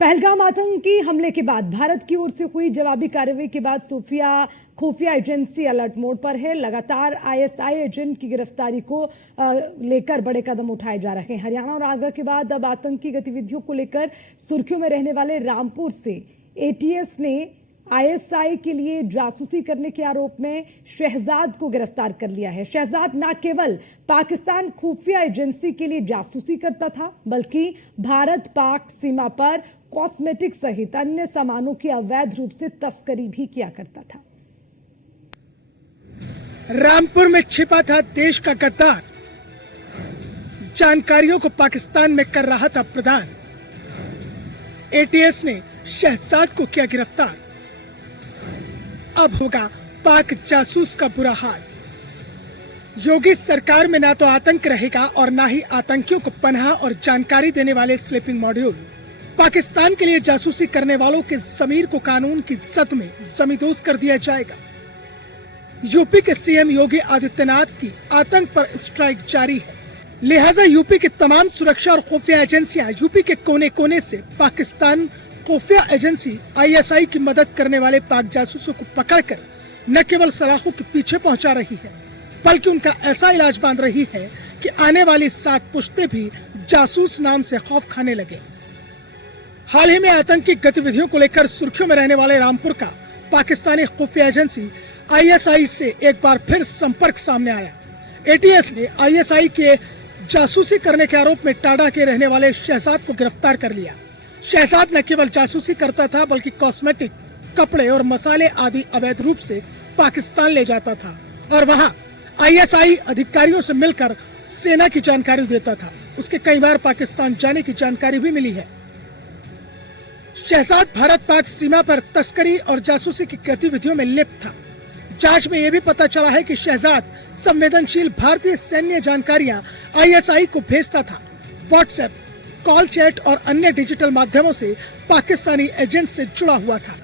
पहलगाम आतंकी हमले के बाद भारत की ओर से हुई जवाबी कार्रवाई के बाद खुफिया एजेंसी अलर्ट मोड पर है। लगातार आईएसआई एजेंट की गिरफ्तारी को लेकर बड़े कदम उठाए जा रहे हैं। हरियाणा और आगरा के बाद अब आतंकी गतिविधियों को लेकर सुर्खियों में रहने वाले रामपुर से एटीएस ने आईएसआई के लिए जासूसी करने के आरोप में शहजाद को गिरफ्तार कर लिया है। शहजाद न केवल पाकिस्तान खुफिया एजेंसी के लिए जासूसी करता था, बल्कि भारत पाक सीमा पर कॉस्मेटिक सहित अन्य सामानों की अवैध रूप से तस्करी भी किया करता था। रामपुर में छिपा था देश का गद्दार, जानकारियों को पाकिस्तान में कर रहा था प्रदान। एटीएस ने शहजाद को किया गिरफ्तार। अब होगा पाक जासूस का बुरा हाल। योगी सरकार में ना तो आतंक रहेगा और ना ही आतंकियों को पनाह और जानकारी देने वाले स्लीपिंग मॉड्यूल। पाकिस्तान के लिए जासूसी करने वालों के ज़मीर को कानून की जद में जमींदोज कर दिया जाएगा। यूपी के सीएम योगी आदित्यनाथ की आतंक पर स्ट्राइक जारी है, लिहाजा यूपी की तमाम सुरक्षा और खुफिया एजेंसियां यूपी के कोने कोने से पाकिस्तान खुफिया एजेंसी आईएसआई की मदद करने वाले पाक जासूसों को पकड़कर न केवल सलाखों के पीछे पहुंचा रही है, बल्कि उनका ऐसा इलाज बांध रही है कि आने वाली 7 पुश्ते भी जासूस नाम से खौफ खाने लगे। हाल ही में आतंकी गतिविधियों को लेकर सुर्खियों में रहने वाले रामपुर का पाकिस्तानी खुफिया एजेंसी आईएसआई से एक बार फिर संपर्क सामने आया। एटीएस ने आईएसआई के जासूसी करने के आरोप में टाडा के रहने वाले शहजाद को गिरफ्तार कर लिया। शहजाद न केवल जासूसी करता था, बल्कि कॉस्मेटिक, कपड़े और मसाले आदि अवैध रूप से पाकिस्तान ले जाता था और वहां आईएसआई अधिकारियों से मिलकर सेना की जानकारी देता था। उसके कई बार पाकिस्तान जाने की जानकारी भी मिली है। शहजाद भारत पाक सीमा पर तस्करी और जासूसी की गतिविधियों में लिप्त था। जांच में यह भी पता चला है कि शहजाद संवेदनशील भारतीय सैन्य जानकारियां आईएसआई को भेजता था। व्हाट्सएप, कॉल, चैट और अन्य डिजिटल माध्यमों से पाकिस्तानी एजेंट से जुड़ा हुआ था।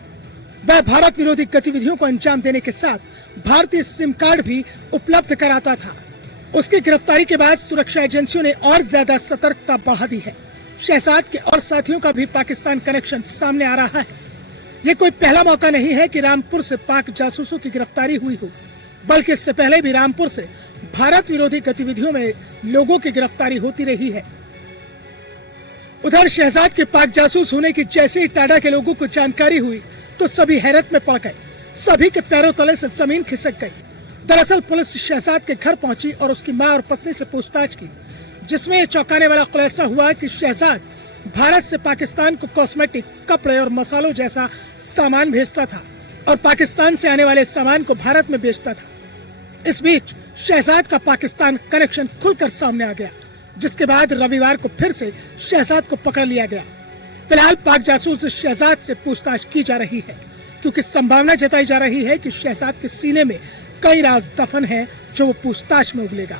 वह भारत विरोधी गतिविधियों को अंजाम देने के साथ भारतीय सिम कार्ड भी उपलब्ध कराता था। उसकी गिरफ्तारी के बाद सुरक्षा एजेंसियों ने और ज्यादा सतर्कता बढ़ा दी है। शहजाद के और साथियों का भी पाकिस्तान कनेक्शन सामने आ रहा है। ये कोई पहला मौका नहीं है कि रामपुर से पाक जासूसों की गिरफ्तारी हुई हो, बल्कि इससे पहले भी रामपुर से भारत विरोधी गतिविधियों में लोगों की गिरफ्तारी होती रही है। उधर शहजाद के पाक जासूस होने की जैसे ही टाडा के लोगों को जानकारी हुई तो सभी हैरत में पड़ गए। सभी के पैरों तले से जमीन खिसक गई। दरअसल पुलिस शहजाद के घर पहुंची और उसकी मां और पत्नी से पूछताछ की, जिसमें ये चौंकाने वाला खुलासा हुआ कि शहजाद भारत से पाकिस्तान को कॉस्मेटिक, कपड़े और मसालों जैसा सामान भेजता था और पाकिस्तान से आने वाले सामान को भारत में बेचता था। इस बीच शहजाद का पाकिस्तान कनेक्शन खुलकर सामने आ गया, जिसके बाद रविवार को फिर से शहजाद को पकड़ लिया गया। फिलहाल पाक जासूस शहजाद से पूछताछ की जा रही है, क्योंकि संभावना जताई जा रही है कि शहजाद के सीने में कई राज दफन है, जो वो पूछताछ में उगलेगा।